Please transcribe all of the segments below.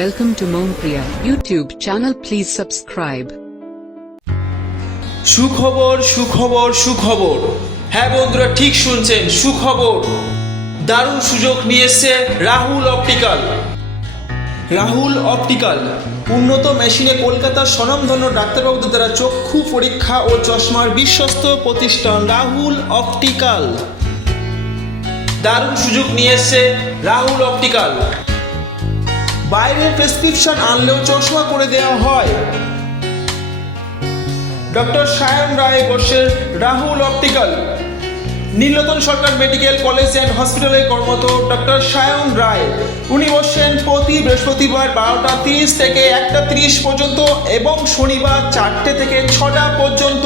Welcome to Mompriya YouTube channel. Please subscribe. সুখবর সুখবর সুখবর। হ্যাঁ বন্ধুরা, ঠিক শুনছেন, সুখবর। দারুণ সুযোগ নিয়ে এসছে রাহুল অপটিক্যাল। রাহুল অপটিক্যাল উন্নত মেশিনে কলকাতার স্বনামধন্য ডাক্তারবাবুদের দ্বারা চক্ষু পরীক্ষা ও চশমার বিশ্বস্ত প্রতিষ্ঠান রাহুল অপটিক্যাল। দারুণ সুযোগ নিয়ে এসছে রাহুল অপটিক্যাল। বাইরের প্রেসক্রিপশন আনলেও চশমা করে দেওয়া হয়। ডক্টর সায়ন রায় বসের Rahul optical. Nilratan Sarkar medical college and হসপিটালে কর্মরত ডক্টর সায়ন রায়। উনি বসেন প্রতি বৃহস্পতিবার 12:30 থেকে 1:30 পর্যন্ত এবং শনিবার 4টে থেকে 6টা পর্যন্ত।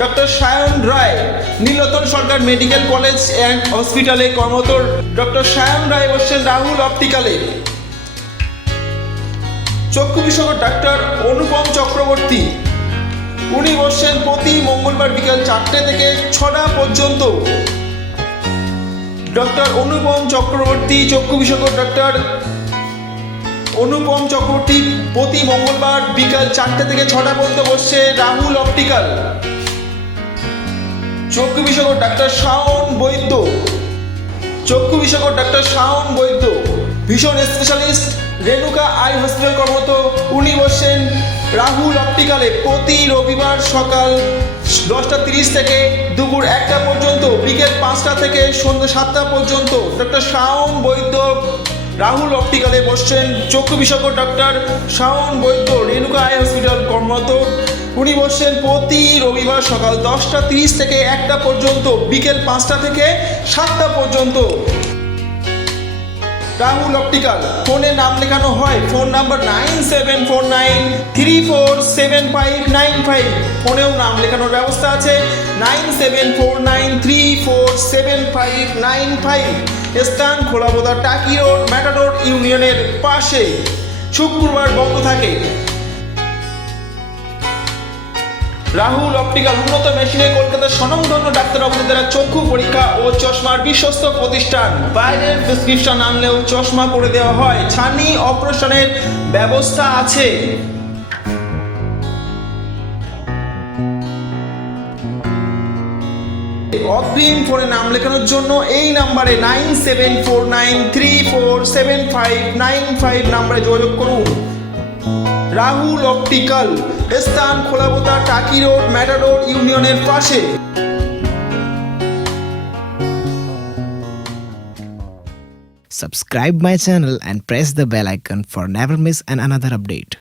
Doctor Sayan Roy, Nilratan Sarkar medical college and হসপিটালে কর্মরত ডক্টর সায়ন রায় বসেন রাহুল অপটিক্যালে। চক্ষু বিশেষজ্ঞ ডাক্তার অনুপম চক্রবর্তী। উনি বসছেন প্রতি মঙ্গলবার বিকাল 4টে থেকে 6টা পর্যন্ত। ডক্টর অনুপম চক্রবর্তী, চক্ষু বিশেষজ্ঞ ডাক্তার অনুপম চক্রবর্তী প্রতি মঙ্গলবার বিকাল 4টে থেকে 6টা পর্যন্ত বসছে রাহুল অপটিক্যাল। চক্ষু বিশেষজ্ঞ ডাক্তার শাওন বৈদ্য। চক্ষু বিশেষজ্ঞ doctor Shaon Baidya, vision specialist, Renuka eye hospital কর্মরত। উনি বসছেন রাহুল অপটিক্যালে প্রতি রবিবার সকাল 10:30 থেকে দুপুর 1টা পর্যন্ত, বিকেল 5টা থেকে সন্ধ্যে 7টা পর্যন্ত। ডক্টর শাওন বৈদ্য রাহুল অপটিক্যালে বসছেন। চক্ষু বিশেষজ্ঞ ডক্টর শাওন বৈদ্য, রেণুকা আই হসপিটাল কর্মরত। উনি বসছেন প্রতি রবিবার সকাল 10:30 থেকে 1টা পর্যন্ত, বিকেল 5টা থেকে 7টা পর্যন্ত। রাহুল অপটিক্যাল ফোনে নাম লেখানো হয়। Phone number 9749347595। ফোনেও নাম লেখানোর ব্যবস্থা আছে। 9749347595। স্থান খোলাবোদা টাকি রোড, ম্যাটাডোর ইউনিয়নের পাশে। শুক্রবার বন্ধ থাকে। রাহুল অপটিক্যাল উন্নত মেশিনে কলকাতার স্বনামধন্য ডাক্তারবাবুদের দ্বারা চক্ষু পরীক্ষা ও চশমার বিশ্বস্ত প্রতিষ্ঠান। বাইরের প্রেসক্রিপশন আনলেও চশমা করে দেওয়া হয়। ছানি অপারেশনের ব্যবস্থা আছে। অগ্রিম ফোনে নাম লেখানোর জন্য এই নাম্বারে 9749347595 নাম্বারে যোগাযোগ করুন। রাহুল অপটিক্যাল, স্থান খোলাবোতা টাকি রোড, ম্যাটাডোর ইউনিয়নের পাশে। Subscribe my channel and press the bell icon for never miss another update.